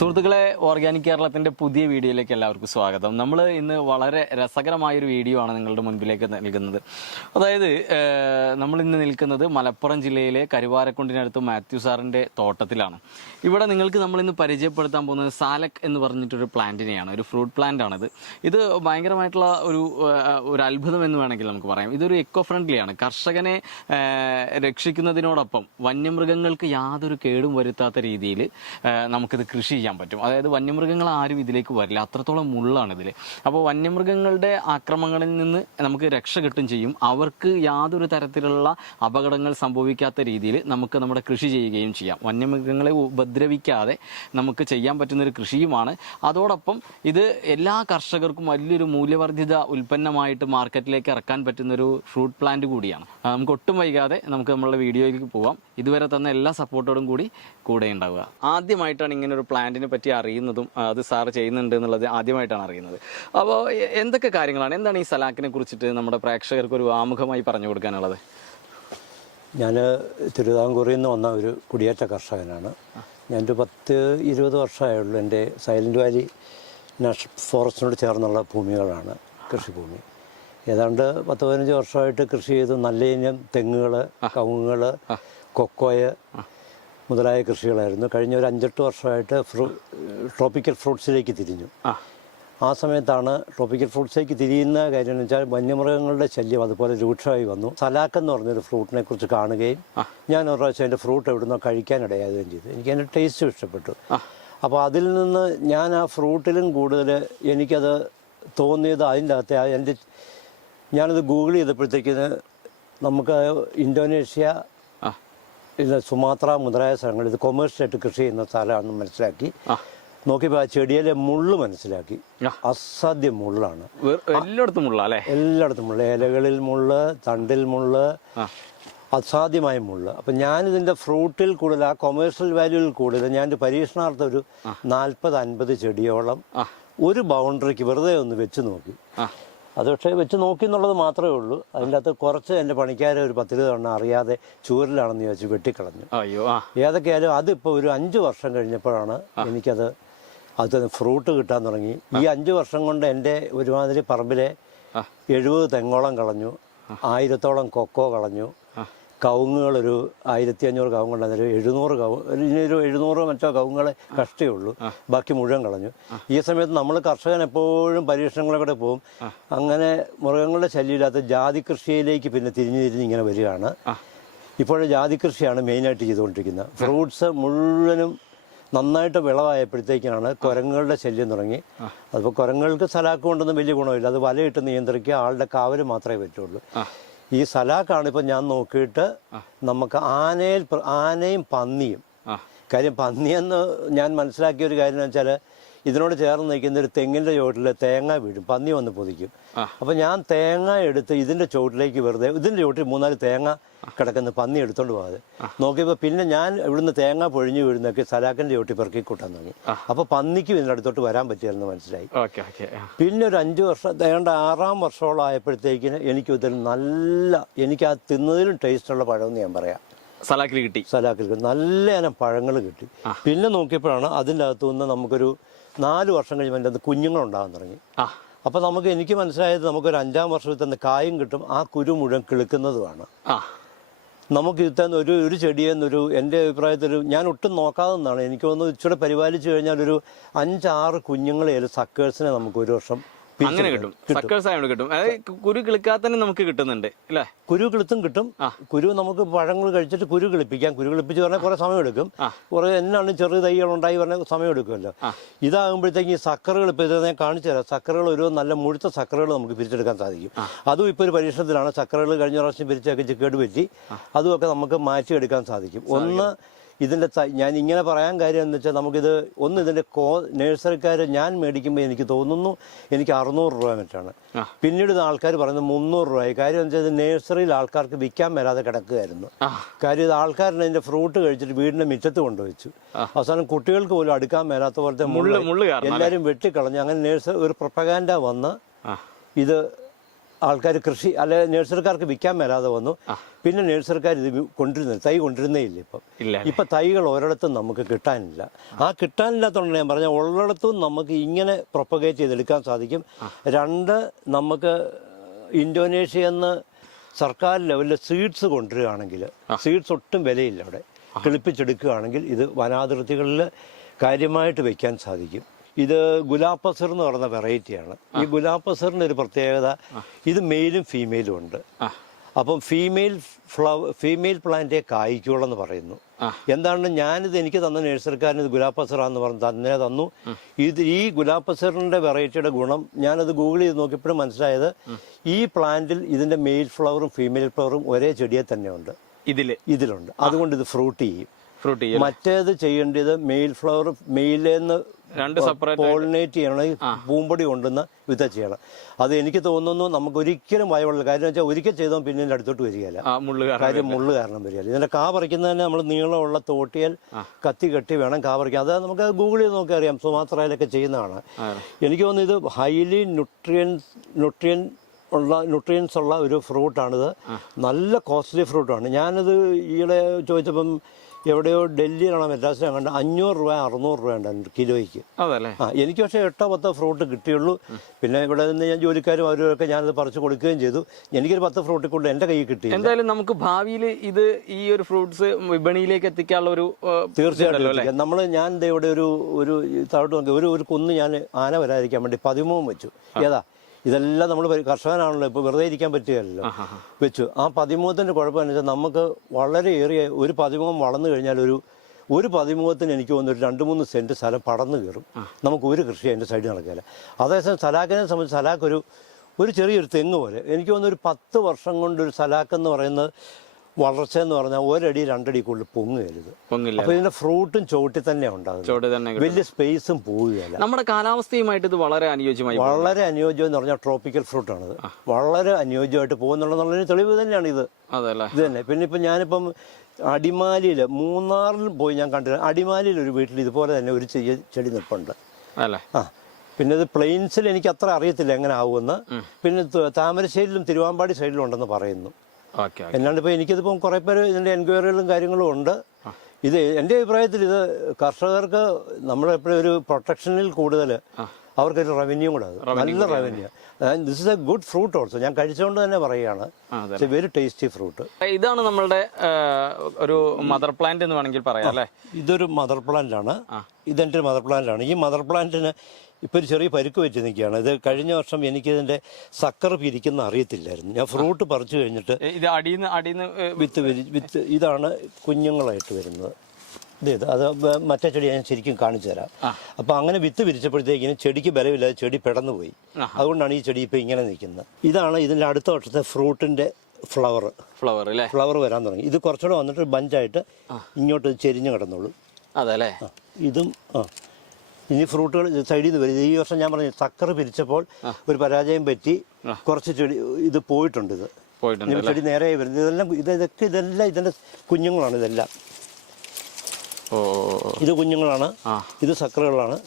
സുഹൃത്തുക്കളെ ഓർഗാനിക് കേരളത്തിന്റെ പുതിയ വീഡിയോയിലേക്ക് എല്ലാവർക്കും സ്വാഗതം. നമ്മൾ ഇന്ന് വളരെ രസകരമായൊരു വീഡിയോ ആണ് നിങ്ങളുടെ മുൻപിലേക്ക് നൽകുന്നത്. അതായത് നമ്മൾ ഇന്ന് നിൽക്കുന്നത് മലപ്പുറം ജില്ലയിലെ കരുവാരക്കുണ്ടിനടുത്ത് മാത്യു സാറിന്റെ തോട്ടത്തിലാണ്. ഇവിടെ നിങ്ങൾക്ക് നമ്മൾ ഇന്ന് പരിചയപ്പെടുത്താൻ പോകുന്നത് സാലക് എന്ന് പറഞ്ഞിട്ടൊരു പ്ലാന്റിനെയാണ്. ഒരു ഫ്രൂട്ട് പ്ലാന്റ് ആണിത്. ഇത് ഭയങ്കരമായിട്ടുള്ള ഒരു ഒരു അത്ഭുതം എന്ന് വേണമെങ്കിൽ നമുക്ക് പറയാം. ഇതൊരു എക്കോ ഫ്രണ്ട്ലിയാണ് കർഷകനെ രക്ഷിക്കുന്നതിനോടൊപ്പം വന്യമൃഗങ്ങൾക്ക് യാതൊരു കേടും വരുത്താത്ത രീതിയിൽ നമുക്കിത് കൃഷി ചെയ്യാൻ പറ്റും. അതായത് വന്യമൃഗങ്ങൾ ആരും ഇതിലേക്ക് വരില്ല. അത്രത്തോളം മുള്ളാണ് ഇതിൽ അപ്പോൾ വന്യമൃഗങ്ങളുടെ ആക്രമണങ്ങളിൽ നിന്ന് നമുക്ക് രക്ഷ കിട്ടും ചെയ്യും. അവർക്ക് യാതൊരു തരത്തിലുള്ള അപകടങ്ങൾ സംഭവിക്കാത്ത രീതിയിൽ നമുക്ക് നമ്മുടെ കൃഷി ചെയ്യുകയും ചെയ്യാം. വന്യമൃഗങ്ങളെ ഉപദ്രവിക്കാതെ നമുക്ക് ചെയ്യാൻ പറ്റുന്നൊരു കൃഷിയുമാണ്. അതോടൊപ്പം ഇത് എല്ലാ കർഷകർക്കും വലിയൊരു മൂല്യവർദ്ധിത ഉൽപ്പന്നമായിട്ട് മാർക്കറ്റിലേക്ക് ഇറക്കാൻ പറ്റുന്നൊരു ഫ്രൂട്ട് പ്ലാന്റ് കൂടിയാണ്. നമുക്ക് ഒട്ടും വൈകാതെ നമുക്ക് നമ്മളുടെ വീഡിയോയിലേക്ക് പോവാം. ഇതുവരെ തന്ന എല്ലാ സപ്പോർട്ടോടും കൂടി കൂടെ ഉണ്ടാവുക. ആദ്യമായിട്ടാണ് ഇങ്ങനെ ഒരു പ്ലാന്റിനെ പറ്റി അറിയുന്നതും അത് സാറ് ചെയ്യുന്നുണ്ട് എന്നുള്ളത് ആദ്യമായിട്ടാണ് അറിയുന്നത്. അപ്പോൾ എന്തൊക്കെ കാര്യങ്ങളാണ്? എന്താണ് ഈ സലാക്കിനെ കുറിച്ചിട്ട് നമ്മുടെ പ്രേക്ഷകർക്ക് ഒരു ആമുഖമായി പറഞ്ഞു കൊടുക്കാനുള്ളത്? ഞാൻ തിരുവിതാംകൂറിൽ നിന്ന് വന്ന ഒരു കുടിയേറ്റ കർഷകനാണ്. ഞാനൊരു പത്ത് ഇരുപത് വർഷമായുള്ളൂ എന്റെ സൈലന്റ് വാലി നാഷണൽ ഫോറസ്റ്റിനോട് ചേർന്നുള്ള ഭൂമികളാണ് കൃഷിഭൂമി. ഏതാണ്ട് പത്ത് പതിനഞ്ച് വർഷമായിട്ട് കൃഷി ചെയ്ത്. നല്ല ഇനം തെങ്ങുകൾ കവുങ്ങുകൾ കൊക്കോയ മുതലായ കൃഷികളായിരുന്നു. കഴിഞ്ഞ ഒരു അഞ്ചെട്ട് വർഷമായിട്ട് ഫ്രൂ ട്രോപ്പിക്കൽ ഫ്രൂട്ട്സിലേക്ക് തിരിഞ്ഞു. ആ. സമയത്താണ് ട്രോപ്പിക്കൽ ഫ്രൂട്ട്സിലേക്ക് തിരിയുന്ന കാര്യം എന്ന് വെച്ചാൽ വന്യമൃഗങ്ങളുടെ ശല്യം അതുപോലെ രൂക്ഷമായി വന്നു. സലാക്ക് എന്ന് പറഞ്ഞൊരു ഫ്രൂട്ടിനെ കുറിച്ച് കാണുകയും ഞാൻ ഒരു പ്രാവശ്യം അതിന്റെ ഫ്രൂട്ട് എവിടുന്നോ കഴിക്കാനിടയാകുകയും ചെയ്തു. എനിക്ക് അതിന്റെ ടേസ്റ്റ് ഇഷ്ടപ്പെട്ടു. അപ്പോൾ അതിൽ നിന്ന് ഞാൻ ആ ഫ്രൂട്ടിലും കൂടുതൽ എനിക്കത് തോന്നിയത് അതിന്റെ അകത്തെ എന്റെ ഞാനത് ഗൂഗിൾ ചെയ്തപ്പോഴത്തേക്കിന് നമുക്ക് ഇന്തോനേഷ്യ ഇത് സുമാത്ര മുതലായ സ്ഥലങ്ങൾ ഇത് കൊമേഴ്സ്യായിട്ട് കൃഷി ചെയ്യുന്ന സ്ഥലമാണെന്ന് മനസ്സിലാക്കി. നോക്കിയപ്പോ നോക്കിയപ്പോൾ ആ ചെടിയിലെ മുള്ള് മനസ്സിലാക്കി. അസാധ്യം മുള്ളാണ്. എല്ലായിടത്തും ഉള്ള അല്ലേ? എല്ലായിടത്തും മുള്ള. ഇലകളിൽ മുള്ള് തണ്ടിൽ മുള്ള് അസാധ്യമായ മുള്ള്. അപ്പം ഞാനിതിന്റെ ഫ്രൂട്ടിൽ കൂടുതൽ ആ കൊമേഴ്ഷ്യൽ വാല്യൂവിൽ കൂടുതൽ ഞാൻ പരീക്ഷണാർത്ഥം ഒരു നാൽപ്പത് അൻപത് ചെടിയോളം ഒരു ബൗണ്ടറിക്ക് വെറുതെ ഒന്ന് വെച്ച് നോക്കി. അത് പക്ഷേ വെച്ച് നോക്കി എന്നുള്ളത് മാത്രമേ ഉള്ളൂ. അതിന്റെ അകത്ത് കുറച്ച് എന്റെ പണിക്കാരെ ഒരു പത്തിരുപത് തവണ അറിയാതെ ചൂരലാണെന്ന് ചോദിച്ചു വെട്ടിക്കളഞ്ഞു. അയ്യോ ആ. ഏതൊക്കെയായാലും അതിപ്പോൾ ഒരു അഞ്ച് വർഷം കഴിഞ്ഞപ്പോഴാണ് എനിക്കത് അത് ഫ്രൂട്ട് കിട്ടാൻ തുടങ്ങി. ഈ അഞ്ച് വർഷം കൊണ്ട് എന്റെ ഒരുമാതിരി പറമ്പിലെ. എഴുപത് തെങ്ങോളം കളഞ്ഞു. ആയിരത്തോളം കൊക്കോ കളഞ്ഞു. കവുങ്ങുകളൊരു ആയിരത്തി അഞ്ഞൂറ് കവുങ്ങുണ്ടായിരുന്നു ഒരു എഴുന്നൂറ് കവു ഒരു എഴുന്നൂറോ മറ്റോ കവുങ്ങളെ കഷ്ടേ ഉള്ളൂ ബാക്കി മുഴുവൻ കളഞ്ഞു. ഈ സമയത്ത് നമ്മൾ കർഷകൻ എപ്പോഴും പരീക്ഷണങ്ങളെ കൂടെ പോകും അങ്ങനെ മൃഗങ്ങളുടെ ശല്യമില്ലാത്ത ജാതി കൃഷിയിലേക്ക് പിന്നെ തിരിഞ്ഞു തിരിഞ്ഞ് ഇങ്ങനെ വരികയാണ്. ഇപ്പോഴും ഇപ്പോൾ ജാതി കൃഷിയാണ് മെയിനായിട്ട് ചെയ്തുകൊണ്ടിരിക്കുന്നത്. ഫ്രൂട്ട്സ് മുഴുവനും നന്നായിട്ട് വിളവായപ്പോഴത്തേക്കാണ് കുരങ്ങുകളുടെ ശല്യം തുടങ്ങി. അതിപ്പോൾ കുരങ്ങുകൾക്ക് സ്ഥലാക്കുകൊണ്ടൊന്നും വലിയ ഗുണമില്ല. അത് വലയിട്ട് നിയന്ത്രിക്കുക ആളുടെ കാവൽ മാത്രമേ പറ്റുള്ളൂ. ഈ സലാക്കാണ് ഇപ്പം ഞാൻ നോക്കിയിട്ട് നമുക്ക് ആനയിൽ ആനയും പന്നിയും. കാര്യം പന്നിയെന്ന് ഞാൻ മനസ്സിലാക്കിയ ഒരു കാര്യം എന്ന് വെച്ചാൽ ഇതിനോട് ചേർന്ന് നിൽക്കുന്ന ഒരു തെങ്ങിന്റെ ചുവട്ടിൽ തേങ്ങ വീഴും പന്നി വന്ന് പൊതിക്കും അപ്പൊ അപ്പോൾ ഞാൻ തേങ്ങ എടുത്ത് ഇതിന്റെ ചുവട്ടിലേക്ക് വെറുതെ ഇതിന്റെ ചുവട്ടിൽ മൂന്നാൽ തേങ്ങ കിടക്കുന്ന പന്നി എടുത്തോണ്ട് പോകാതെ നോക്കിയപ്പോൾ പിന്നെ ഞാൻ ഇവിടുന്ന് തേങ്ങ പൊഴിഞ്ഞു വീഴുന്നൊക്കെ സലാക്കിന്റെ ചുവട്ടിൽ പെറുക്കി കൂട്ടാൻ തുടങ്ങി. അപ്പോൾ പന്നിക്കും ഇതിന്റെ അടുത്തോട്ട് വരാൻ പറ്റില്ലെന്ന് മനസ്സിലായി. പിന്നെ ഒരു അഞ്ച് വർഷം ഏതാണ്ട് ആറാം വർഷമോളം ആയപ്പോഴത്തേക്കിന് എനിക്ക് ഇതിൽ നല്ല എനിക്ക് ആ തിന്നതിലും ടേസ്റ്റുള്ള പഴമെന്ന് ഞാൻ പറയാം. സലാക്കിൽ കിട്ടി. സലാക്കിൽ കിട്ടി. നല്ല ഇനം പഴങ്ങൾ കിട്ടി. പിന്നെ നോക്കിയപ്പോഴാണ് അതിന്റെ അകത്തു നിന്ന് നമുക്കൊരു നാല് വർഷം കഴിയുമ്പോൾ അതിന്റെ അകത്ത് കുഞ്ഞുങ്ങളുണ്ടാകാൻ തുടങ്ങി. അപ്പൊ അപ്പോൾ നമുക്ക് എനിക്ക് മനസ്സിലായത് നമുക്കൊരു അഞ്ചാം വർഷത്തിൽ തന്നെ കായും കിട്ടും. ആ കുരു മുഴുവൻ കിളുക്കുന്നതുമാണ്. നമുക്ക് ഇത്തന്നെ ഒരു ഒരു ചെടിയെന്നൊരു എന്റെ അഭിപ്രായത്തിൽ ഞാൻ ഒട്ടും നോക്കാതെ നിന്നാണ് എനിക്ക് തോന്നുന്നു ഇച്ചിരി പരിപാലിച്ചു കഴിഞ്ഞാൽ ഒരു അഞ്ചാറ് കുഞ്ഞുങ്ങളെ സക്കേഴ്സിനെ നമുക്ക് ഒരു വർഷം അങ്ങനെ കിട്ടും. സക്കേഴ്സ് ആയതുകൊണ്ട് കിട്ടും. അതായത് കുരു കിളിക്കാതെ തന്നെ നമുക്ക് കിട്ടുന്നുണ്ട് അല്ലേ? കുരു കിളുത്തും കിട്ടും. കുരു നമുക്ക് പഴങ്ങൾ കഴിച്ചിട്ട് കുരു കിളിപ്പിക്കാം. കുരു കിളിപ്പിച്ച് പറഞ്ഞാൽ കുറെ സമയം എടുക്കും. കുറെ എന്നാണ് ചെറിയ തൈകൾ ഉണ്ടായി പറഞ്ഞാൽ സമയം എടുക്കുമല്ലോ. ഇതാകുമ്പോഴത്തേക്ക് ഈ സക്കറുകൾ ഇപ്പൊ ഇത് ഞാൻ കാണിച്ചു തരാം. സക്കറുകൾ ഒരു നല്ല മുഴുത്ത സക്കറുകൾ നമുക്ക് പിരിച്ചെടുക്കാൻ സാധിക്കും. അതും ഇപ്പൊ ഒരു പരീക്ഷണത്തിലാണ്. സക്കറുകൾ കഴിഞ്ഞ പ്രാവശ്യം പിരിച്ചൊക്കെ കേടുപറ്റി. അതുമൊക്കെ നമുക്ക് മാറ്റിയെടുക്കാൻ സാധിക്കും. ഒന്ന് ഇതിന്റെ തൈ- ഞാൻ ഇങ്ങനെ പറയാൻ കാര്യം എന്ന് വെച്ചാൽ നമുക്കിത് ഒന്ന് ഇതിന്റെ കോ നേഴ്സറിക്കാർ ഞാൻ മേടിക്കുമ്പോൾ എനിക്ക് തോന്നുന്നു എനിക്ക് അറുന്നൂറ് രൂപ മറ്റാണ്. പിന്നീട് ഇത് ആൾക്കാർ പറയുന്നത് മുന്നൂറ് രൂപയായി കാര്യം എന്ന് വെച്ചാൽ നേഴ്സറിയിൽ ആൾക്കാർക്ക് വിൽക്കാൻ വരാതെ കിടക്കുകയായിരുന്നു. കാര്യം ഇത് ആൾക്കാരനെ അതിന്റെ ഫ്രൂട്ട് കഴിച്ചിട്ട് വീടിന്റെ മുറ്റത്ത് കൊണ്ടുവച്ചു. അവസാനം കുട്ടികൾക്ക് പോലും അടുക്കാൻ മേലാത്ത പോലത്തെ മുള്ള് എല്ലാവരും വെട്ടിക്കളഞ്ഞു. അങ്ങനെ നേഴ്സറി ഒരു പ്രൊപ്പഗാൻഡ വന്ന് ഇത് ആൾക്കാർ കൃഷി അല്ലെ നഴ്സറിക്കാർക്ക് വിൽക്കാൻ മേലാതെ വന്നു. പിന്നെ നേഴ്സറിക്കാർ ഇത് കൊണ്ടിരുന്ന തൈ കൊണ്ടിരുന്നേ ഇല്ല ഇപ്പം. ഇപ്പം തൈകൾ ഒരിടത്തും നമുക്ക് കിട്ടാനില്ല. ആ കിട്ടാനില്ലാത്തതുകൊണ്ട് ഞാൻ പറഞ്ഞ ഉള്ളിടത്തും നമുക്ക് ഇങ്ങനെ പ്രൊപ്പഗേറ്റ് ചെയ്തെടുക്കാൻ സാധിക്കും. രണ്ട് നമുക്ക് ഇന്തോനേഷ്യ എന്ന് സർക്കാർ ലെവലിൽ സീഡ്സ് കൊണ്ടുവരികയാണെങ്കിൽ സീഡ്സ് ഒട്ടും വിലയില്ല അവിടെ. കിളിപ്പിച്ചെടുക്കുകയാണെങ്കിൽ ഇത് വനാതിർത്തികളിൽ കാര്യമായിട്ട് വയ്ക്കാൻ സാധിക്കും. ഇത് ഗുലാപ്പസർ എന്ന് പറയുന്ന വെറൈറ്റിയാണ് ഈ ഗുലാപ്പസറിന്റെ ഒരു പ്രത്യേകത ഇത് മെയിലും ഫീമെയിലും ഉണ്ട്. അപ്പം ഫീമെയിൽ ഫ്ലവർ ഫീമെയിൽ പ്ലാന്റേ കായ്ക്കുള്ളൂ എന്ന് പറയുന്നു. എന്താണ് ഞാനിത് എനിക്ക് തന്ന നഴ്സറിക്കാരൻ ഇത് ഗുലാപ്പസറാന്ന് പറഞ്ഞ് തന്നെ തന്നു. ഇത് ഈ ഗുലാപ്പസറിന്റെ വെറൈറ്റിയുടെ ഗുണം ഞാനത് ഗൂഗിൾ ചെയ്ത് നോക്കിയപ്പോഴും മനസ്സിലായത് ഈ പ്ലാന്റിൽ ഇതിന്റെ മെയിൽ ഫ്ലവറും ഫീമെയിൽ ഫ്ലവറും ഒരേ ചെടിയെ തന്നെയുണ്ട്. ഇതിൽ? ഇതിലുണ്ട്. അതുകൊണ്ട് ഇത് ഫ്രൂട്ട് ചെയ്യും. ഫ്രൂട്ട് മറ്റേത് ചെയ്യേണ്ടത് മെയിൽ ഫ്ലവർ മെയിലെന്ന് രണ്ട് സെപ്പറേറ്റ് പോളിനേറ്റ് ചെയ്യണം പൂമ്പൊടി കൊണ്ടുവന്ന് വിധ ചെയ്യണം. അത് എനിക്ക് തോന്നുന്നു നമുക്ക് ഒരിക്കലും വയവുള്ള കാര്യം വെച്ചാൽ ഒരിക്കൽ ചെയ്താൽ പിന്നെ അടുത്തോട്ട് വരികയില്ല. കാര്യം മുള്ളു കാരണം വരികയില്ല. ഇതിന്റെ കാ പറിക്കുന്നതിന് നമ്മൾ നീളമുള്ള തോട്ടിയാൽ കത്തി കെട്ടി വേണം കാ പറിക്കാൻ. അത് നമുക്ക് ഗൂഗിളിൽ നോക്കി അറിയാം. സുമാത്രയിലൊക്കെ ചെയ്യുന്നതാണ്. എനിക്ക് തോന്നുന്നു ഇത് ഹൈലി ന്യൂട്രിയൻസ് ന്യൂട്രിയൻ ഉള്ള ന്യൂട്രിയൻസ് ഉള്ള ഒരു ഫ്രൂട്ടാണിത് നല്ല കോസ്റ്റ്ലി ഫ്രൂട്ടാണ് ഞാനിത് ഈയിടെ ചോദിച്ചപ്പം എവിടെയോ ഡൽഹിയിലാണോ മദ്രാസിലാണ് കണ്ട. അഞ്ഞൂറ് രൂപ അറുന്നൂറ് രൂപ ഉണ്ടായിരുന്നു കിലോയ്ക്ക്. അതല്ലേ? ആ എനിക്ക് പക്ഷേ എട്ടോ പത്തോ ഫ്രൂട്ട് കിട്ടിയുള്ളൂ. പിന്നെ ഇവിടെ നിന്ന് ഞാൻ ജോലിക്കാരും അവരൊക്കെ ഞാനത് പറിച്ച് കൊടുക്കുകയും ചെയ്തു. എനിക്കൊരു പത്ത് ഫ്രൂട്ട് കൊണ്ട് എന്റെ കയ്യിൽ കിട്ടി എന്തായാലും നമുക്ക് ഭാവിയിൽ ഇത് ഈ ഒരു ഫ്രൂട്ട്സ് വിപണിയിലേക്ക് എത്തിക്കാനുള്ള ഒരു തീർച്ചയായിട്ടും നമ്മൾ ഞാൻ ഇവിടെ ഒരു ഒരു താഴോട്ട് നോക്കി. ഒരു ഒരു കുന്ന് ഞാൻ ആന വരാതിരിക്കാൻ വേണ്ടി പതിമൂന്ന് വെച്ചു. ഏതാ? ഇതെല്ലാം നമ്മൾ കർഷകനാണല്ലോ ഇപ്പോൾ വെറുതെ ഇരിക്കാൻ പറ്റുകയല്ലോ വെച്ചു. ആ പതിമൂന്നത്തിന്റെ കുഴപ്പം എന്ന് വെച്ചാൽ നമുക്ക് വളരെ ഏറിയ ഒരു പതിമുഖം വളർന്നു കഴിഞ്ഞാൽ ഒരു ഒരു പതിമുഖത്തിന് എനിക്ക് തോന്നുന്നു ഒരു രണ്ട് മൂന്ന് സെന്റ് സ്ഥലം പടന്നു കയറും. നമുക്ക് ഒരു കൃഷി അതിന്റെ സൈഡിൽ നടക്കില്ല അതേസമയം സലാക്കിനെ സംബന്ധിച്ച് സലാക്ക് ഒരു ഒരു ചെറിയൊരു തെങ്ങ് പോലെ. എനിക്ക് തോന്നുന്നു ഒരു പത്ത് വർഷം കൊണ്ട് ഒരു സലാക്ക് എന്ന് പറയുന്നത് വളർച്ച എന്ന് പറഞ്ഞാൽ ഒരടി രണ്ടടി കൂടുതൽ പൊങ്ങുകയരുത് പൊങ്ങില്ല. അപ്പൊ ഇതിന്റെ ഫ്രൂട്ടും ചോട്ടി തന്നെ ഉണ്ടാകും. വലിയ സ്പേസും പോവുകയല്ല. നമ്മുടെ കാലാവസ്ഥയുമായിട്ട് ഇത് വളരെ അനുയോജ്യമായി വളരെ അനുയോജ്യം എന്ന് പറഞ്ഞാൽ ട്രോപ്പിക്കൽ ഫ്രൂട്ടാണിത്. വളരെ അനുയോജ്യമായിട്ട് പോകുന്നുള്ളതിന് തെളിവ് തന്നെയാണ് ഇത് ഇത് തന്നെ. പിന്നെ ഇപ്പം ഞാനിപ്പം അടിമാലിയിൽ മൂന്നാറിൽ പോയി ഞാൻ കണ്ടില്ല അടിമാലിയിൽ ഒരു വീട്ടിൽ ഇതുപോലെ തന്നെ ഒരു ചെടി നിൽപ്പുണ്ട്. അല്ലേ? ആ. പിന്നെ ഇത് പ്ലെയിൻസിൽ എനിക്ക് അത്ര അറിയത്തില്ല എങ്ങനെ ആവുമെന്ന്. പിന്നെ താമരശ്ശേരിയിലും തിരുവാമ്പാടി സൈഡിലും ഉണ്ടെന്ന് പറയുന്നു. എന്നാണ്ട് ഇപ്പോൾ എനിക്കിതിപ്പം കുറേ പേര് ഇതിന്റെ എൻക്വയറികളും കാര്യങ്ങളും ഉണ്ട്. ഇത് എന്റെ അഭിപ്രായത്തിൽ ഇത് കർഷകർക്ക് നമ്മളെപ്പോഴും ഒരു പ്രൊട്ടക്ഷനിൽ കൂടുതൽ അവർക്കൊരു റവന്യൂ കൂടെ. നല്ല revenue. This is a good fruit also ഞാൻ കഴിച്ചുകൊണ്ട് തന്നെ പറയുകയാണ്. വെരി ടേസ്റ്റി ഫ്രൂട്ട് ഇതാണ് നമ്മളുടെ ഒരു മദർ പ്ലാന്റ് എന്ന് വേണമെങ്കിൽ പറയാം അല്ലേ? ഇതൊരു മദർ പ്ലാന്റ് ആണ്. ഇതെന്റെ മദർ പ്ലാന്റ് ആണ്. ഈ മദർ പ്ലാന്റിന് ഇപ്പോൾ ഒരു ചെറിയ പരുക്ക് വെച്ച് നിൽക്കുകയാണ്. ഇത് കഴിഞ്ഞ വർഷം എനിക്കിതിന്റെ സക്കർ പിരിക്കുന്ന അറിയത്തില്ലായിരുന്നു. ഞാൻ ഫ്രൂട്ട് പറിച്ചു കഴിഞ്ഞിട്ട് ഇത് വിത്ത് വിത്ത് ഇതാണ് കുഞ്ഞുങ്ങളായിട്ട് വരുന്നത്. ഇത് അത് മറ്റേ ചെടി ഞാൻ ശരിക്കും കാണിച്ചു തരാം. അപ്പോൾ അങ്ങനെ വിത്ത് വിരിച്ചപ്പോഴത്തേക്കിനും ചെടിക്ക് ബലമില്ലാതെ ചെടി പെടന്നു പോയി. അതുകൊണ്ടാണ് ഈ ചെടി ഇപ്പോൾ ഇങ്ങനെ നിൽക്കുന്നത്. ഇതാണ് ഇതിന്റെ അടുത്ത വർഷത്തെ ഫ്രൂട്ടിന്റെ ഫ്ലവർ. ഫ്ലവർ അല്ലേ? ഫ്ലവർ വരാൻ തുടങ്ങി. ഇത് കുറച്ചുകൂടെ വന്നിട്ട് ബഞ്ചായിട്ട് ഇങ്ങോട്ട് ചെരിഞ്ഞു കിടന്നുള്ളൂ ആ, ഇതും ആ. ഇനി ഫ്രൂട്ടുകൾ സൈഡിൽ നിന്ന് വരും ഈ വർഷം ഞാൻ പറഞ്ഞു സക്കർ പിരിച്ചപ്പോൾ ഒരു പരാജയം പറ്റി കുറച്ച് ചെടി ഇത് പോയിട്ടുണ്ട് ഇത്. ചെടി നേരെ വരുന്നത്. ഇതെല്ലാം ഇത് ഇതൊക്കെ ഇതെല്ലാം ഇതിന്റെ കുഞ്ഞുങ്ങളാണ് ഇതെല്ലാം. ഇത് കുഞ്ഞുങ്ങളാണ്. ഇത് സക്കറുകളാണ്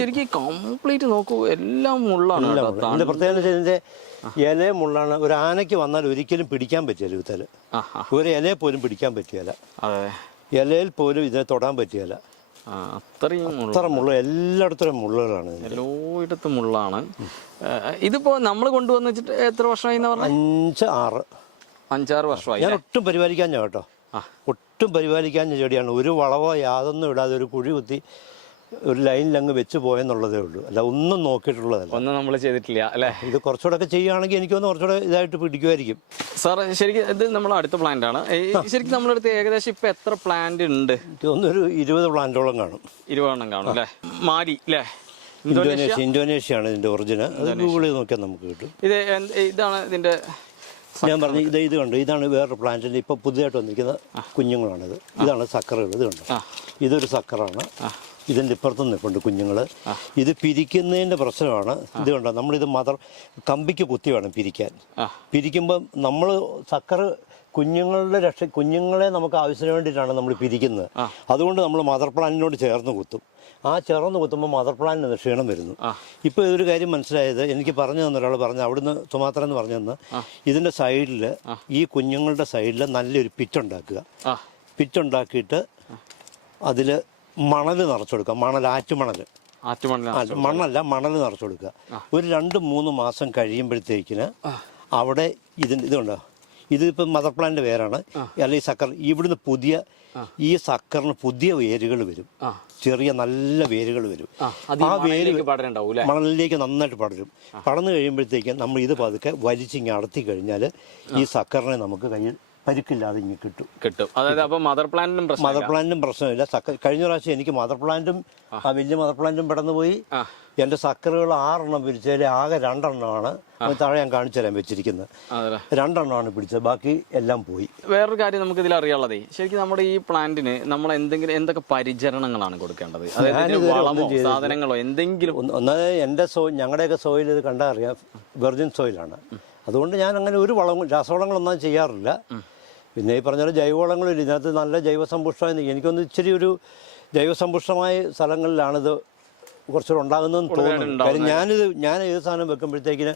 ശരിക്കും കംപ്ലീറ്റ് നോക്കൂ എല്ലാം മുള്ളാണ്. ഇതിന്റെ പ്രത്യേകത ഇതിന്റെ ഇല മുള്ളാണ്. ഒരു ആനയ്ക്ക് വന്നാൽ ഒരിക്കലും പിടിക്കാൻ പറ്റിയല്ല ആ ഒരു ഇലയെ പോലും പിടിക്കാൻ പറ്റിയല്ല ഇലയിൽ പോലും ഇതിനെ തൊടാൻ പറ്റിയല്ല അത്രയും അത്ര മുള്ള. എല്ലായിടത്തും മുള്ളുകളാണ്. എല്ലായിടത്തും മുള്ളാണ്. ഇതിപ്പോ നമ്മൾ കൊണ്ടുവന്ന് വെച്ചിട്ട് എത്ര വർഷമായി അഞ്ച് ആറ്. അഞ്ചാറ് വർഷമായി ഞാൻ ഒട്ടും പരിപാലിക്കാഞ്ഞ കേട്ടോ. ഒട്ടും പരിപാലിക്കാഞ്ഞ ചെടിയാണ്. ഒരു വളവോ യാതൊന്നും ഇടാതെ ഒരു കുഴി കുത്തി ഒരു ലൈനിൽ അങ്ങ് വെച്ച് പോയെന്നുള്ളതേ ഉള്ളൂ. അല്ല ഒന്നും നോക്കിയിട്ടുള്ളതല്ല. ഒന്നും നമ്മൾ ചെയ്തിട്ടില്ല അല്ലേ? ഇത് കുറച്ചുകൂടെ ഒക്കെ ചെയ്യുകയാണെങ്കിൽ എനിക്കൊന്ന് കുറച്ചുകൂടെ ഇതായിട്ട് പിടിക്കുമായിരിക്കും. സാർ ശരിക്കും ഇത് നമ്മുടെ അടുത്ത പ്ലാന്റ് ആണ്. ഈ ശരിക്കും നമ്മുടെ അടുത്ത് ഏകദേശം ഇപ്പൊ എത്ര പ്ലാന്റ് ഉണ്ട്? ഒന്നൊരു ഇരുപത് പ്ലാന്റോളം കാണും. ഇരുപതെണ്ണം കാണും അല്ലേ? മാരി അല്ലേ? ഇന്തോനേഷ്യ ഇന്തോനേഷ്യയാണ് ഇതിന്റെ ഒറിജിനൽ അത് ഗൂഗിളിൽ നോക്കിയാൽ നമുക്ക് കിട്ടും. ഇത് ഇതാണ് ഇതിന്റെ ഞാൻ പറഞ്ഞു ഇത് ഇത് കണ്ടു. ഇതാണ് വേറൊരു പ്ലാന്റിന്റെ ഇപ്പൊ പുതിയതായിട്ട് വന്നിരിക്കുന്ന കുഞ്ഞുങ്ങളാണിത് ഇതാണ് സക്കറുകൾ ഇത് കണ്ടു. ഇതൊരു സക്കറാണ്. ഇതിന്റെ ഇപ്പുറത്ത് നിൽപ്പുണ്ട് കുഞ്ഞുങ്ങൾ ഇത് പിരിക്കുന്നതിന്റെ പ്രശ്നമാണ്. ഇത് കണ്ടോ? നമ്മളിത് മദർ കമ്പിക്ക് കുത്തി വേണം പിരിക്കാൻ. പിരിക്കുമ്പോൾ പിരിക്കുമ്പം നമ്മൾ സക്കർ കുഞ്ഞുങ്ങളുടെ രക്ഷ കുഞ്ഞുങ്ങളെ നമുക്ക് ആവശ്യത്തിന് വേണ്ടിയിട്ടാണ് നമ്മൾ പിരിക്കുന്നത്. അതുകൊണ്ട് നമ്മൾ മദർ പ്ലാനിനോട് ചേർന്ന് കുത്തും. ആ ചേർന്ന് കുത്തുമ്പോൾ മദർ പ്ലാനിന് ക്ഷീണം വരുന്നു. ഇപ്പോൾ ഇതൊരു കാര്യം മനസ്സിലായത് എനിക്ക് പറഞ്ഞു തന്ന ഒരാൾ പറഞ്ഞു അവിടുന്ന് സുമാത്ര എന്ന് പറഞ്ഞു തന്ന് ഇതിന്റെ സൈഡിൽ ഈ കുഞ്ഞുങ്ങളുടെ സൈഡിൽ നല്ലൊരു പിറ്റുണ്ടാക്കുക. പിറ്റുണ്ടാക്കിയിട്ട് അതിൽ മണൽ നിറച്ചു കൊടുക്കുക. മണൽ ആറ്റുമണൽ മണ്ണല്ല മണൽ നിറച്ചു കൊടുക്കുക ഒരു രണ്ട് മൂന്ന് മാസം കഴിയുമ്പോഴത്തേക്കിന് അവിടെ ഇതിന് ഇതുണ്ടോ ഇതിപ്പോൾ മദർ പ്ലാന്റ് വേരാണ്. അല്ലെങ്കിൽ സക്കർ ഇവിടുന്ന് പുതിയ ഈ സക്കറിന് പുതിയ വേരുകൾ വരും. ചെറിയ നല്ല വേരുകൾ വരും. ആ വേര് മണലിലേക്ക് നന്നായിട്ട് പടരും. പടന്നു കഴിയുമ്പോഴത്തേക്കും നമ്മൾ ഇത് പതുക്കെ വലിച്ചിങ്ങ് അടത്തി കഴിഞ്ഞാൽ ഈ സക്കറിനെ നമുക്ക് കയ്യിൽ പരിക്കില്ലാതെ ഇങ്ങ് കിട്ടും. കിട്ടും. അതായത് അപ്പൊ മദർ പ്ലാന്റിനും പ്രശ്നം മദർ പ്ലാന്റിനും പ്രശ്നമില്ല. സക്ക കഴിഞ്ഞ പ്രാവശ്യം എനിക്ക് മദർ പ്ലാന്റും ആ. വലിയ മദർ പ്ലാന്റും പെടന്നു പോയി എന്റെ എന്റെ സക്കറുകൾ ആറെണ്ണം പിടിച്ചതിൽ ആകെ രണ്ടെണ്ണമാണ് താഴെ ഞാൻ കാണിച്ചു തരാൻ വെച്ചിരിക്കുന്നത്. രണ്ടെണ്ണമാണ് പിടിച്ചത്. ബാക്കി എല്ലാം പോയി. വേറൊരു കാര്യം നമുക്ക് ഇതിൽ അറിയാനുള്ളതേ ശരിക്കും നമ്മുടെ ഈ പ്ലാന്റിന് നമ്മൾ എന്തെങ്കിലും എന്തൊക്കെ പരിചരണങ്ങളാണ് കൊടുക്കേണ്ടത്? വളമോ സാധനങ്ങളോ എന്തെങ്കിലും ഒന്ന് ഒന്നത് എന്റെ സോ ഞങ്ങളുടെയൊക്കെ സോയിൽ ഇത് കണ്ടാൽ അറിയാം. വെർജിൻ സോയിലാണ് അതുകൊണ്ട് ഞാൻ അങ്ങനെ ഒരു വളവും രാസവളങ്ങളൊന്നും ചെയ്യാറില്ല. പിന്നെ ഈ പറഞ്ഞ ജൈവവളങ്ങളില്ല ഇതിനകത്ത് നല്ല ജൈവസമ്പുഷ്ടമായി. എനിക്കൊന്ന് ഇച്ചിരി ഒരു ജൈവസമ്പുഷ്ടമായ സ്ഥലങ്ങളിലാണിത് കുറച്ചുകൂടെ ഉണ്ടാകുന്നതെന്ന് തോന്നുന്നു. കാര്യം ഞാനിത് ഞാൻ ഏത് സാധനം വെക്കുമ്പോഴത്തേക്കിന്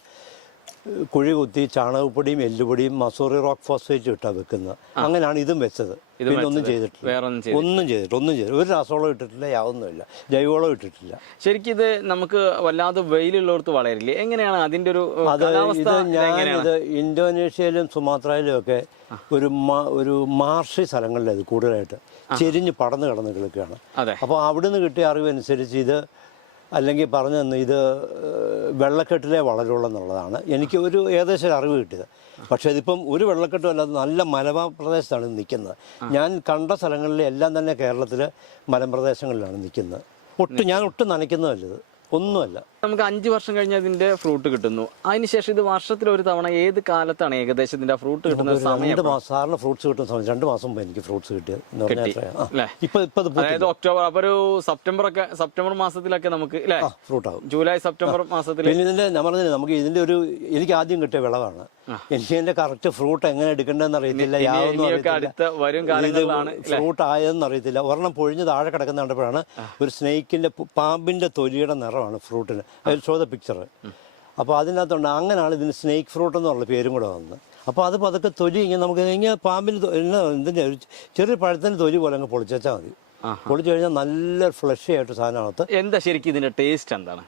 കുഴി കുത്തി ചാണകപ്പൊടിയും എല്ലുപൊടിയും മസൂറി റോക്ക് ഫോസ്ഫേറ്റ് ഇട്ടാണ് വെക്കുന്നത് അങ്ങനെയാണ് ഇതും വെച്ചത്. പിന്നെ ഒന്നും ചെയ്തിട്ടില്ല. വേറെ ഒന്നും ചെയ്ത് ഒന്നും ചെയ്തിട്ട് ഒന്നും ചെയ്തിട്ടില്ല. ഒരു രാസവളം ഇട്ടിട്ടില്ല യാതൊന്നുമില്ല. ജൈവവളം ഇട്ടിട്ടില്ല. ശരിക്കും ഇത് നമുക്ക് വല്ലാതെ വെയിലുള്ളവർക്ക് വളരില്ലേ? എങ്ങനെയാണ് അതിന്റെ ഒരു അത് ഇത് ഞാൻ ഇത് ഇന്തോനേഷ്യയിലും സുമാത്രയിലും ഒക്കെ ഒരു ഒരു മാർഷി സ്ഥലങ്ങളിലത് കൂടുതലായിട്ട്. ചെരിഞ്ഞ് പടന്ന് കിടന്ന് കിടക്കുകയാണ്. അപ്പോൾ അവിടുന്ന് കിട്ടിയ അറിവനുസരിച്ച് ഇത് അല്ലെങ്കിൽ പറഞ്ഞു തന്നു ഇത് വെള്ളക്കെട്ടിലെ വെള്ളക്കെട്ടിലേ വളരുള്ളൂ എന്നുള്ളതാണ്. എനിക്ക് ഒരു ഏകദേശം ഒരു അറിവ് കിട്ടിയത്. പക്ഷേ ഇതിപ്പം ഒരു വെള്ളക്കെട്ടും അല്ലാതെ നല്ല മലബാർ പ്രദേശത്താണ് നിൽക്കുന്നത്. ഞാൻ കണ്ട സ്ഥലങ്ങളിലെല്ലാം തന്നെ കേരളത്തിൽ മലമ്പ്രദേശങ്ങളിലാണ് നിൽക്കുന്നത്. ഒട്ടും ഞാൻ ഒട്ടും നനയ്ക്കുന്നതല്ല ഇത്. ഒന്നുമല്ല. നമുക്ക് അഞ്ച് വർഷം കഴിഞ്ഞ് അതിന്റെ ഫ്രൂട്ട് കിട്ടുന്നു. അതിനുശേഷം ഇത് വർഷത്തിൽ ഒരു തവണ ഏത് കാലത്താണ് ഏകദേശം ഇതിന്റെ ഫ്രൂട്ട് കിട്ടുന്ന സമയം സാറിന് ഫ്രൂട്ട്സ് കിട്ടുന്ന സമയം. രണ്ട് മാസം മുമ്പ് എനിക്ക് ഫ്രൂട്ട്സ് കിട്ടിയത് അതായത് ഒക്ടോബർ അപ്പൊ ഒരു സെപ്റ്റംബർ ഒക്കെ സെപ്റ്റംബർ മാസത്തിലൊക്കെ നമുക്ക് ഫ്രൂട്ട് ആവും. ജൂലൈ സെപ്റ്റംബർ മാസത്തിൽ ഇതിന്റെ ഞാൻ പറഞ്ഞില്ലേ നമുക്ക് ഇതിന്റെ ഒരു എനിക്ക് ആദ്യം കിട്ടിയ വിളവാണ്. എനിക്ക് ഇതിന്റെ കറക്റ്റ് ഫ്രൂട്ട് എങ്ങനെ എടുക്കേണ്ടതെന്ന് അറിയത്തില്ല യാതൊന്നും ഫ്രൂട്ട് ആയതെന്ന് അറിയത്തില്ല. ഒരെണ്ണം പൊഴിഞ്ഞ് താഴെ കിടക്കുന്ന കണ്ടപ്പോഴാണ് ഒരു സ്നേക്കിന്റെ പാമ്പിന്റെ തൊലിയുടെ നിറമാണ് ഫ്രൂട്ടിന് ഷോ ദ പിക്ചർ അപ്പോൾ അതിനകത്തുണ്ട് അങ്ങനെയാണ് ഇതിന് സ്നേക്ക് ഫ്രൂട്ട് എന്നുള്ള പേരും കൂടെ വന്നത്. അപ്പോൾ അത് പതുക്കെ തൊലി ഇങ്ങനെ നമുക്ക് ഇങ്ങനെ പാമ്പിന് ഒരു ചെറിയ പഴത്തിന്റെ തൊലി പോലെ അങ്ങ് പൊളിച്ചാൽ മതി. പൊളിച്ചു കഴിഞ്ഞാൽ നല്ല ഫ്ലഷ് ആയിട്ട് സാധനമാകത്ത് എന്താ ശരിക്കും ഇതിന്റെ ടേസ്റ്റ് എന്താണ്?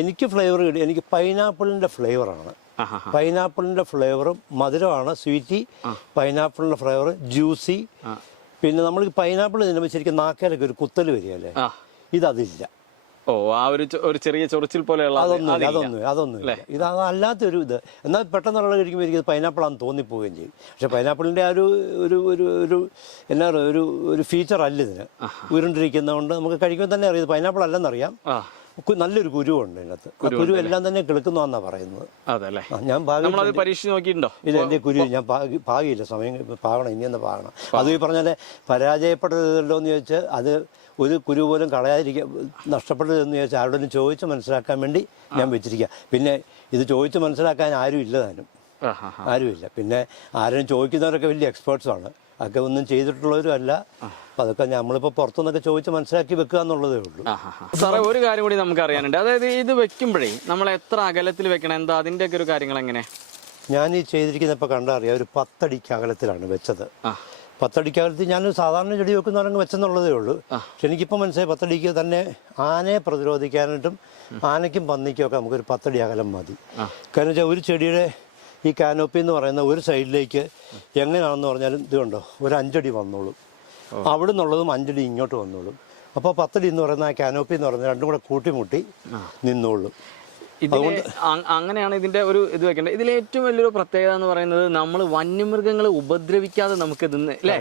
എനിക്ക് ഫ്ലേവർ കിട്ടി. എനിക്ക് പൈനാപ്പിളിന്റെ ഫ്ലേവറാണ് പൈനാപ്പിളിന്റെ പൈനാപ്പിളിന്റെ ഫ്ലേവറും മധുരമാണ് സ്വീറ്റി പൈനാപ്പിളിന്റെ ഫ്ലേവർ ജ്യൂസി പിന്നെ നമ്മൾ പൈനാപ്പിൾ തിന്നുമ്പോൾ ശരിക്കും നാക്കേലൊക്കെ ഒരു കുത്തൽ വരികയല്ലേ? ഇതതില്ല. ഓ ആ ഒരു ഒരു ചെറിയ ചൊറിച്ചിൽ പോലെയുള്ള അതൊന്നും അതൊന്നും. അതൊന്നും ഇല്ല ഇത് അതല്ലാത്തൊരു ഇത്. എന്നാൽ പെട്ടെന്നുള്ള കഴിക്കുമ്പോൾ എനിക്ക് പൈനാപ്പിളാന്ന് തോന്നിപ്പോവുകയും ചെയ്യും. പക്ഷെ പൈനാപ്പിളിന്റെ ആ ഒരു ഒരു ഒരു ഒരു എന്നാ പറയുക ഒരു ഒരു ഫീച്ചർ അല്ല ഇതിന്. ഉരുണ്ടിരിക്കുന്നതുകൊണ്ട് നമുക്ക് കഴിക്കുമ്പോൾ തന്നെ അറിയാം പൈനാപ്പിൾ അല്ലെന്നറിയാം. നല്ലൊരു കുരുവുണ്ട് ഇതിനകത്ത്. ആ കുരു എല്ലാം തന്നെ കിളുക്കുന്നതെന്നാണ് പറയുന്നത്. അതല്ലേ? ഞാൻ പരീക്ഷിച്ച് നോക്കിയിട്ടുണ്ടോ? ഇല്ല എന്റെ കുരു ഞാൻ പാകി പാകിയില്ല സമയം പാകണം ഇനി ഒന്ന് പാകണം? അത് ഈ പറഞ്ഞാൽ പരാജയപ്പെടരുതല്ലോ എന്ന് ചോദിച്ചാൽ അത് ഒരു കുരു പോലും കളയാതിരിക്കുക നഷ്ടപ്പെടരുതെന്ന് ചോദിച്ചാൽ ആരോടും ചോദിച്ച് മനസ്സിലാക്കാൻ വേണ്ടി ഞാൻ വെച്ചിരിക്കുക പിന്നെ ഇത് ചോദിച്ച് മനസ്സിലാക്കാൻ ആരും ഇല്ല താനും. ആരുമില്ല പിന്നെ ആരും ചോദിക്കുന്നവരൊക്കെ വലിയ എക്സ്പേർട്സാണ് അതൊക്കെ ഒന്നും ചെയ്തിട്ടുള്ളവരും അല്ല. അതൊക്കെ നമ്മളിപ്പോ പുറത്തുനിന്നൊക്കെ ചോദിച്ച് മനസ്സിലാക്കി വെക്കുക എന്നുള്ളതേ ഉള്ളൂ. സാറേ ഒരു കാര്യം കൂടി നമുക്ക് അറിയാനുണ്ട്. അതായത് ഇത് വെക്കുമ്പോഴേ നമ്മൾ എത്ര അകലത്തിൽ വെക്കണം? എന്താ അതിന്റെ ഒക്കെ ഒരു കാര്യങ്ങൾ എങ്ങനെ ഞാൻ ഈ ചെയ്തിരിക്കുന്ന ഇപ്പോൾ കണ്ടറിയാം. ഒരു പത്തടിക്ക് അകലത്തിലാണ് വെച്ചത്. ആ പത്തടിക്കകലത്ത് ഞാൻ സാധാരണ ചെടി വെക്കുന്നവരങ്ങ് വെച്ചെന്നുള്ളതേ ഉള്ളൂ. പക്ഷെ എനിക്കിപ്പോൾ മനസ്സിലായി പത്തടിക്ക് തന്നെ ആനയെ പ്രതിരോധിക്കാനായിട്ടും ആനയ്ക്കും പന്നിക്കും ഒക്കെ നമുക്കൊരു പത്തടി അകലം മതി. കാരണം വെച്ചാൽ ഒരു ചെടിയുടെ ഈ കാനോപ്പി എന്ന് പറയുന്ന ഒരു സൈഡിലേക്ക് എങ്ങനെയാണെന്ന് പറഞ്ഞാലും ഇതുണ്ടോ ഒരു അഞ്ചടി വന്നോളും. അവിടെ നിന്നുള്ളതും അഞ്ചടി ഇങ്ങോട്ട് വന്നോളും. അപ്പോൾ പത്തടി എന്ന് പറയുന്ന ആ കാനോപ്പി എന്ന് പറയുന്നത് രണ്ടും കൂടെ കൂട്ടിമുട്ടി നിന്നോളും. അങ്ങനെയാണ് ഇതിന്റെ ഒരു ഇത് വെക്കേണ്ടത്. ഇതിലെ ഏറ്റവും വലിയൊരു പ്രത്യേകത എന്ന് പറയുന്നത് നമ്മൾ വന്യമൃഗങ്ങളെ ഉപദ്രവിക്കാതെ നമുക്ക് ഇതിന്ന് അല്ലേ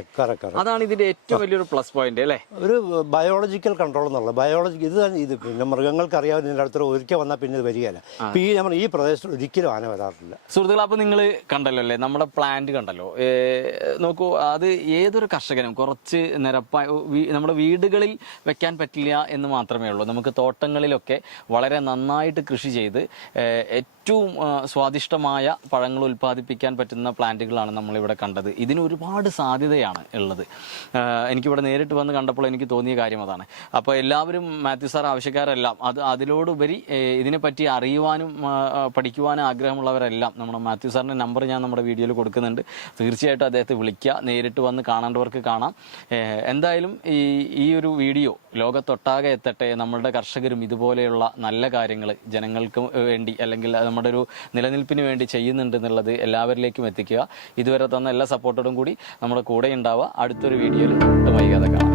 അതാണ് ഇതിന്റെ ഏറ്റവും വലിയൊരു പ്ലസ് പോയിന്റ് അല്ലേ ഒരു ബയോളജിക്കൽ കൺട്രോൾ എന്നുള്ള ബയോളജി ഇത് തന്നെ ഇത് പിന്നെ മൃഗങ്ങൾക്ക് അറിയാതെ ഇതിന്റെ അടുത്ത് ഒരിക്കൽ വന്നാൽ പിന്നെ ഇത് വരികയല്ല. ഈ നമ്മൾ ഈ പ്രദേശത്ത് ഒരിക്കലും ആന വരാറില്ല. സുഹൃത്തുക്കൾ അപ്പൊ നിങ്ങൾ കണ്ടല്ലോ അല്ലേ നമ്മുടെ പ്ലാന്റ് കണ്ടല്ലോ. നോക്കൂ അത് ഏതൊരു കർഷകനും കുറച്ച് നിരപ്പായ നമ്മുടെ വീടുകളിൽ വെക്കാൻ പറ്റില്ല എന്ന് മാത്രമേ ഉള്ളൂ. നമുക്ക് തോട്ടങ്ങളിലൊക്കെ വളരെ നന്നായിട്ട് കൃഷി ചെയ്ത് ഏ, ഏറ്റവും സ്വാദിഷ്ടമായ പഴങ്ങൾ ഉൽപ്പാദിപ്പിക്കാൻ പറ്റുന്ന പ്ലാന്റുകളാണ് നമ്മളിവിടെ കണ്ടത്. ഇതിന് ഒരുപാട് സാധ്യതയാണ് ഉള്ളത്. എനിക്കിവിടെ നേരിട്ട് വന്ന് കണ്ടപ്പോൾ എനിക്ക് തോന്നിയ കാര്യം അതാണ്. അപ്പോൾ എല്ലാവരും മാത്യു സാർ ആവശ്യക്കാരെല്ലാം അത് അതിലോടുപരി ഇതിനെപ്പറ്റി അറിയുവാനും പഠിക്കുവാനും ആഗ്രഹമുള്ളവരെല്ലാം നമ്മുടെ മാത്യു സാറിന്റെ നമ്പർ ഞാൻ നമ്മുടെ വീഡിയോയിൽ കൊടുക്കുന്നുണ്ട്. തീർച്ചയായിട്ടും അദ്ദേഹത്തെ വിളിക്കുക. നേരിട്ട് വന്ന് കാണേണ്ടവർക്ക് കാണാം. എന്തായാലും ഈ ഈ ഒരു വീഡിയോ ലോകത്തൊട്ടാകെ എത്തട്ടെ നമ്മളുടെ കർഷകരും ഇതുപോലെയുള്ള നല്ല കാര്യങ്ങൾ ജനങ്ങൾക്ക് വേണ്ടി അല്ലെങ്കിൽ നമ്മുടെ ഒരു നിലനിൽപ്പിന് വേണ്ടി ചെയ്യുന്നുണ്ട് എന്നുള്ളത് എല്ലാവരിലേക്കും എത്തിക്കുക. ഇതുവരെ തന്ന എല്ലാ സപ്പോർട്ടോടും കൂടി നമ്മുടെ കൂടെ ഉണ്ടാവുക. അടുത്തൊരു വീഡിയോയിൽ വൈകാതെ കാണാം.